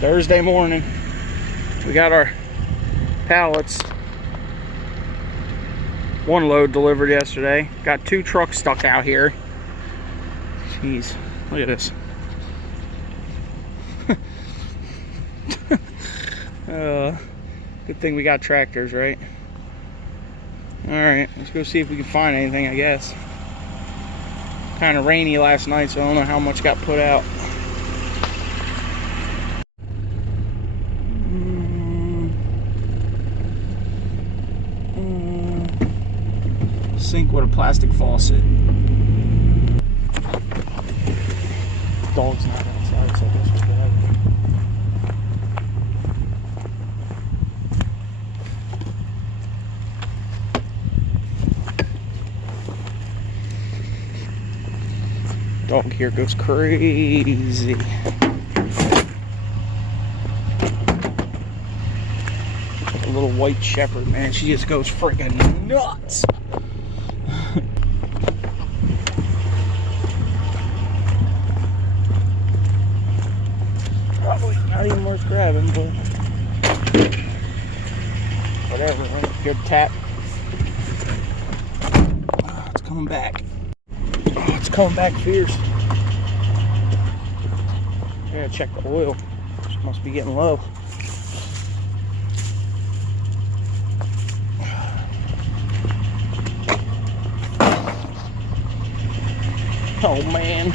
Thursday morning. We got our pallets. One load delivered yesterday. Got 2 trucks stuck out here. Jeez, look at this. Good thing we got tractors, right? Alright, let's go see if we can find anything, I guess. Kind of rainy last night, so I don't know how much got put out. Sink with a plastic faucet. Dog's not outside, so I guess we'll get out of here. Dog here goes crazy. A little white shepherd, man, she just goes freaking nuts. Probably not even worth grabbing, but whatever, right? Good tap. Oh, it's coming back. Oh, it's coming back fierce. Gotta check the oil. It must be getting low. Oh man.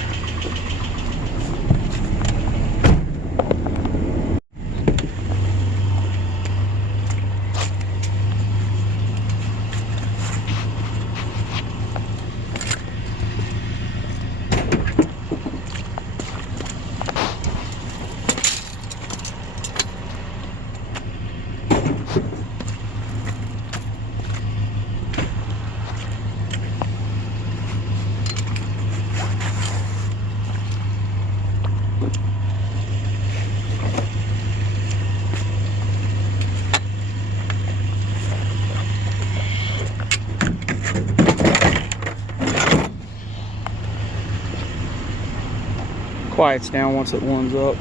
Quiets down once it warms up.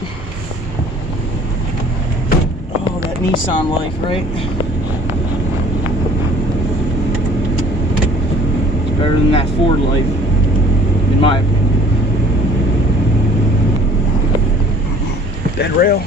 Oh, that Nissan life, right? It's better than that Ford life, in my opinion. Dead rail.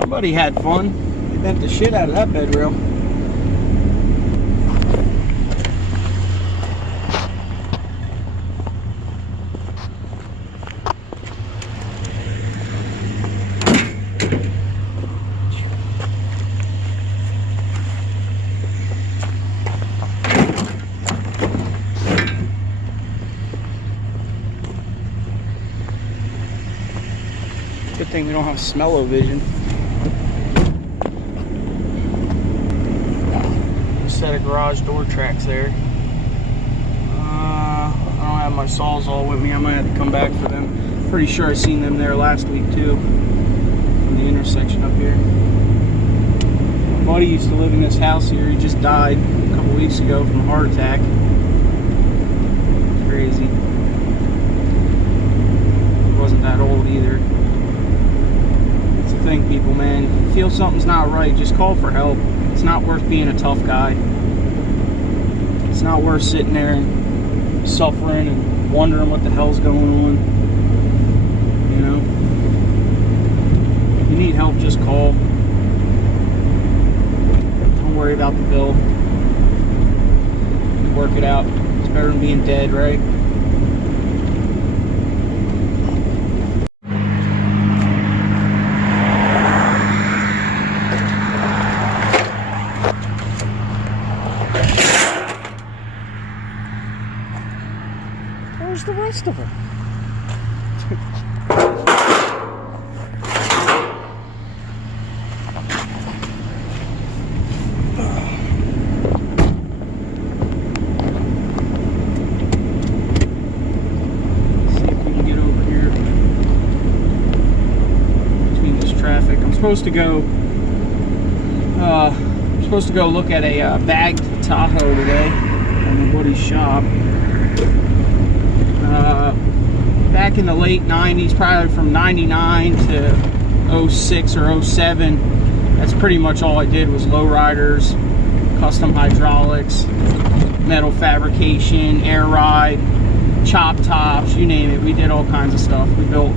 Somebody had fun. They bent the shit out of that bed rail. Good thing we don't have smell-o-vision. Set of garage door tracks there. I don't have my Sawzall with me. I might have to come back for them. Pretty sure I seen them there last week too, from the intersection up here. My buddy used to live in this house here. He just died a couple weeks ago from a heart attack. Crazy. He wasn't that old either. That's the thing, people, man. If you feel something's not right, just call for help. It's not worth being a tough guy. It's not worth sitting there and suffering and wondering what the hell's going on. You know? If you need help, just call. Don't worry about the bill. Work it out. It's better than being dead, right? rest of them? Supposed to go look at a bagged Tahoe today in my buddy's shop. Back in the late 90s, probably from 99 to 06 or 07, that's pretty much all I did was lowriders, custom hydraulics, metal fabrication, air ride, chop tops, you name it. We did all kinds of stuff. We built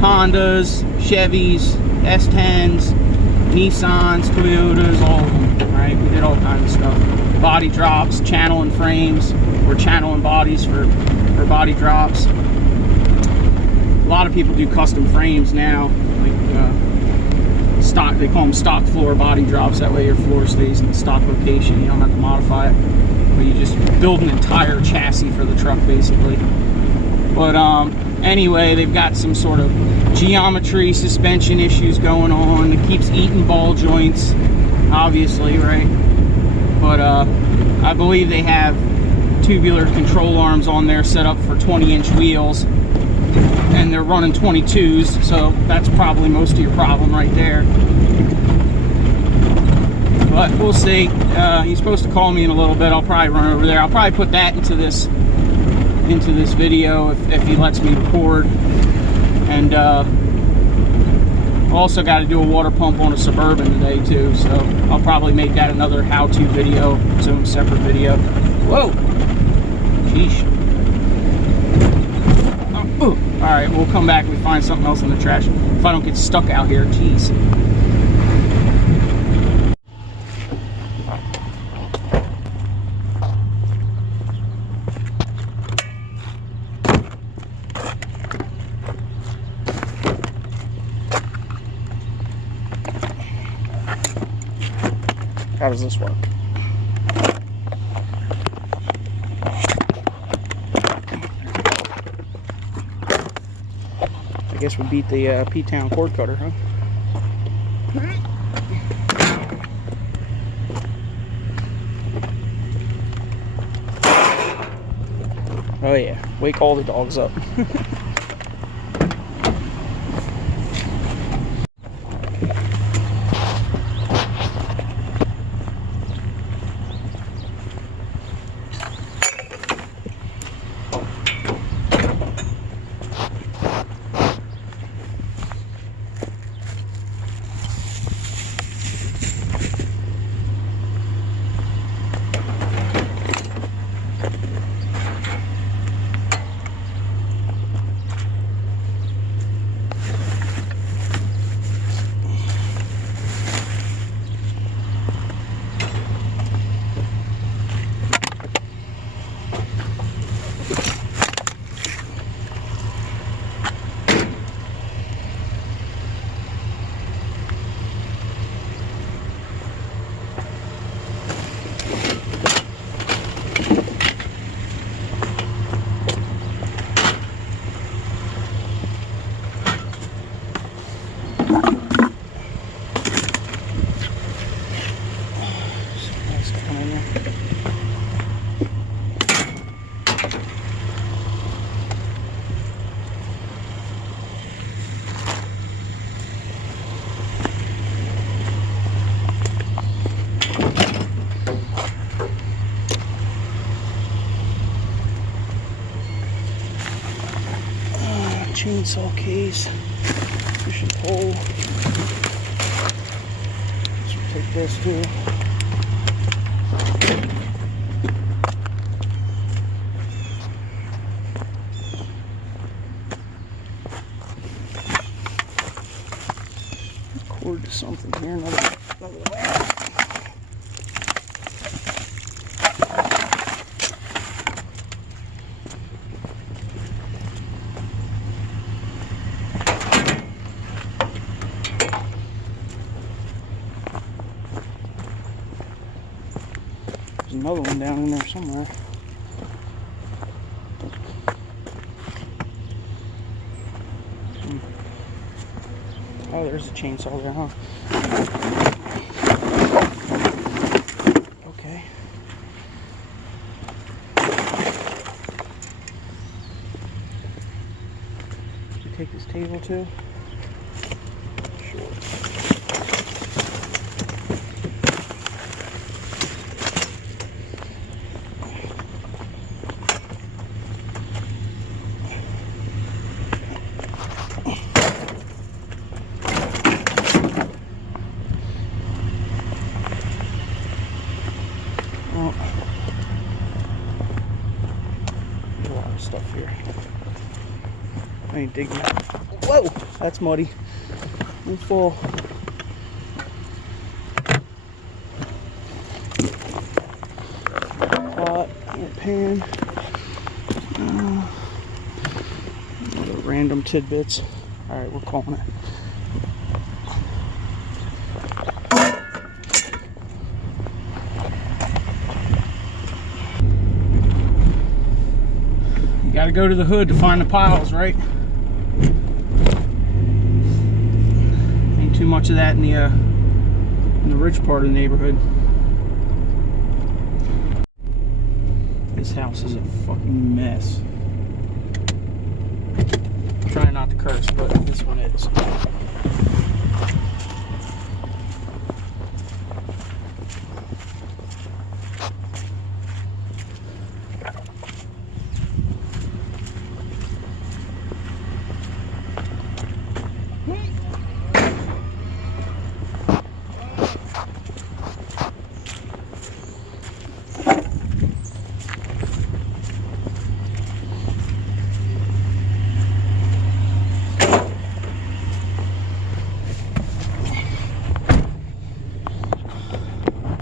Hondas, Chevys, S10s, Nissans, Toyotas, all of them, right? We did all kinds of stuff. Body drops, channeling frames, or channeling bodies for body drops. A lot of people do custom frames now, like stock, they call them stock floor body drops. That way your floor stays in the stock location, you don't have to modify it. But you just build an entire chassis for the truck, basically. But anyway, they've got some sort of geometry, suspension issues going on. It keeps eating ball joints, obviously, right? But I believe they have tubular control arms on there set up for 20-inch wheels, and they're running 22s, so that's probably most of your problem right there. But we'll see. He's supposed to call me in a little bit. I'll probably run over there. I'll probably put that into this video if he lets me record. And also got to do a water pump on a Suburban today too, so I'll probably make that another how-to video, its own separate video. Whoa! Sheesh. Oh, alright, we'll come back and we find something else in the trash. If I don't get stuck out here, jeez. How does this work? I guess we beat the P-Town cord cutter, huh? Oh yeah, wake all the dogs up. Chainsaw case, fishing pole. So take this too. Cord to something here, another way. There's another one down in there somewhere. Oh, there's a chainsaw there, huh? Okay. Did you take this table too? Sure. Stuff here. I ain't digging that. Whoa, that's muddy. Don't fall. Pot and pan. Other random tidbits. All right, we're calling it. Got to go to the hood to find the piles, right? Ain't too much of that in the rich part of the neighborhood. This house is a fucking mess. I'm trying not to curse, but this one is.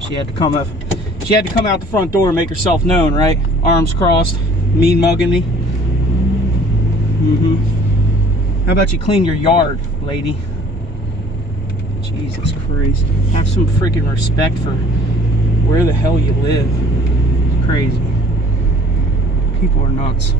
She had to come up. She had to come out the front door and make herself known, right? Arms crossed, mean mugging me. How about you clean your yard, lady? Jesus Christ. Have some freaking respect for where the hell you live. It's crazy. People are nuts.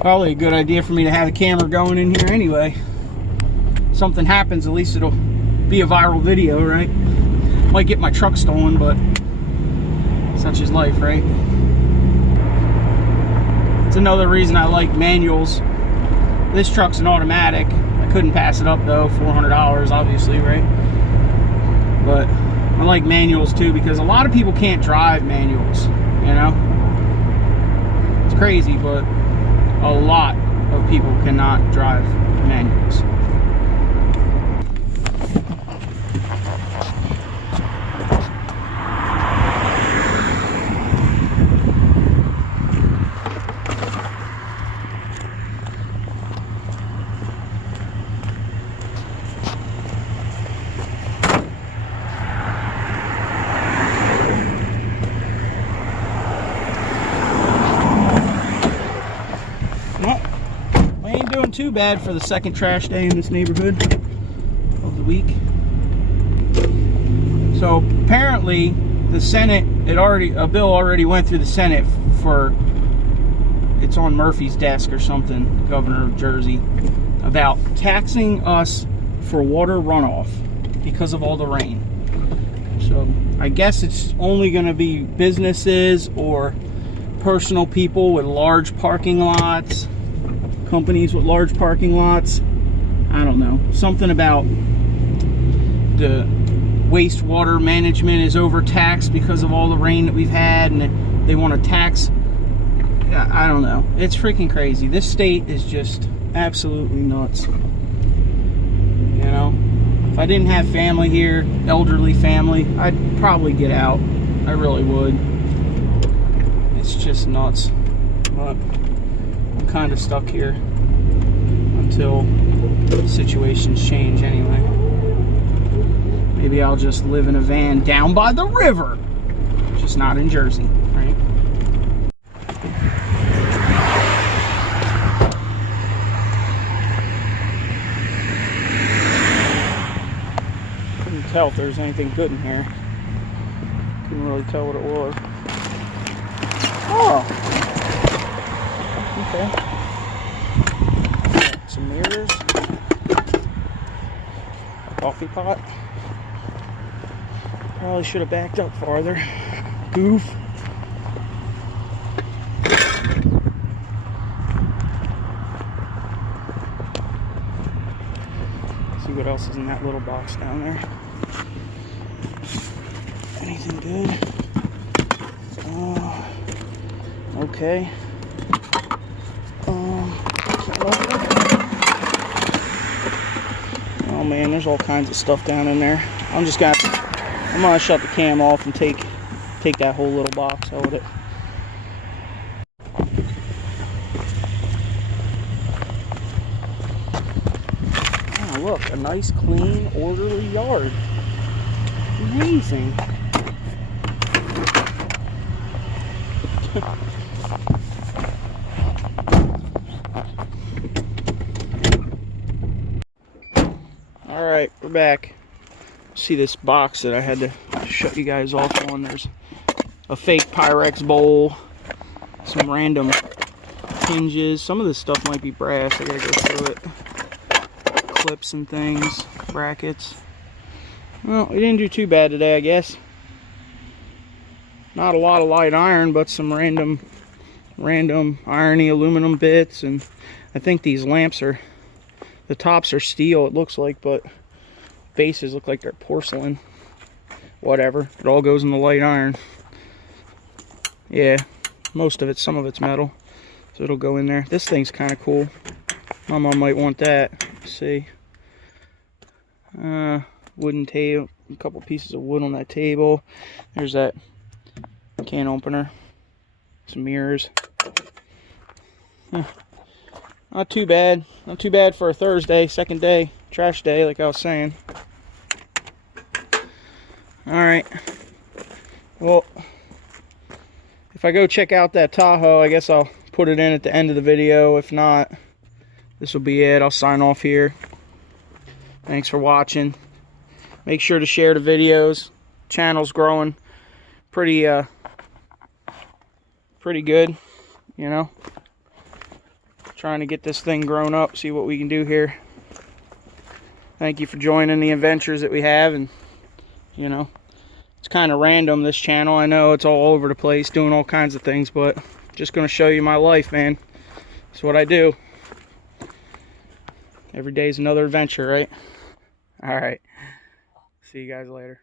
Probably a good idea for me to have a camera going in here anyway. Something happens, at least it'll be a viral video, right? Might get my truck stolen, but such is life, right? It's another reason I like manuals. This truck's an automatic. I couldn't pass it up though, $400 obviously, right? But I like manuals too because a lot of people can't drive manuals, you know? It's crazy, but a lot of people cannot drive manuals. Too bad for the second trash day in this neighborhood of the week. So apparently the Senate, a bill already went through the Senate for, it's on Murphy's desk or something, governor of Jersey, about taxing us for water runoff because of all the rain. So I guess it's only going to be businesses or personal people with large parking lots, companies with large parking lots. I don't know, something about the wastewater management is overtaxed because of all the rain that we've had, and they want to tax. I don't know. It's freaking crazy. This state is just absolutely nuts. You know, if I didn't have family here, elderly family, I'd probably get out. I really would. It's just nuts. But I'm kind of stuck here until situations change anyway. Maybe I'll just live in a van down by the river. Just not in Jersey, right? Couldn't tell if there was anything good in here. Couldn't really tell what it was. Oh! Okay. Some mirrors. A coffee pot. Probably should have backed up farther. Goof. See what else is in that little box down there. Anything good? Okay. Oh man, there's all kinds of stuff down in there. I'm gonna shut the cam off and take that whole little box out of it. Oh look, a nice, clean, orderly yard. Amazing. Alright, we're back. See this box that I had to shut you guys off on. There's a fake Pyrex bowl, some random hinges. Some of this stuff might be brass. I gotta go through it. Clips and things, brackets. Well, we didn't do too bad today, I guess. Not a lot of light iron, but some random irony aluminum bits, and I think these lamps are, the tops are steel, it looks like, but bases look like they're porcelain. Whatever, it all goes in the light iron. Yeah, most of it, some of it's metal, so it'll go in there. This thing's kind of cool. My mom might want that. Let's see. Wooden table, a couple pieces of wood on that table. There's that can opener, some mirrors. Not too bad for a Thursday, second day, trash day, like I was saying. Alright, well, if I go check out that Tahoe, I guess I'll put it in at the end of the video. If not, this will be it. I'll sign off here. Thanks for watching. Make sure to share the videos. Channel's growing pretty good, you know. Trying to get this thing grown up, see what we can do here. Thank you for joining the adventures that we have, and you know, it's kind of random, this channel. I know it's all over the place doing all kinds of things, but just going to show you my life, man. That's what I do. Every day's another adventure, right? All right. See you guys later.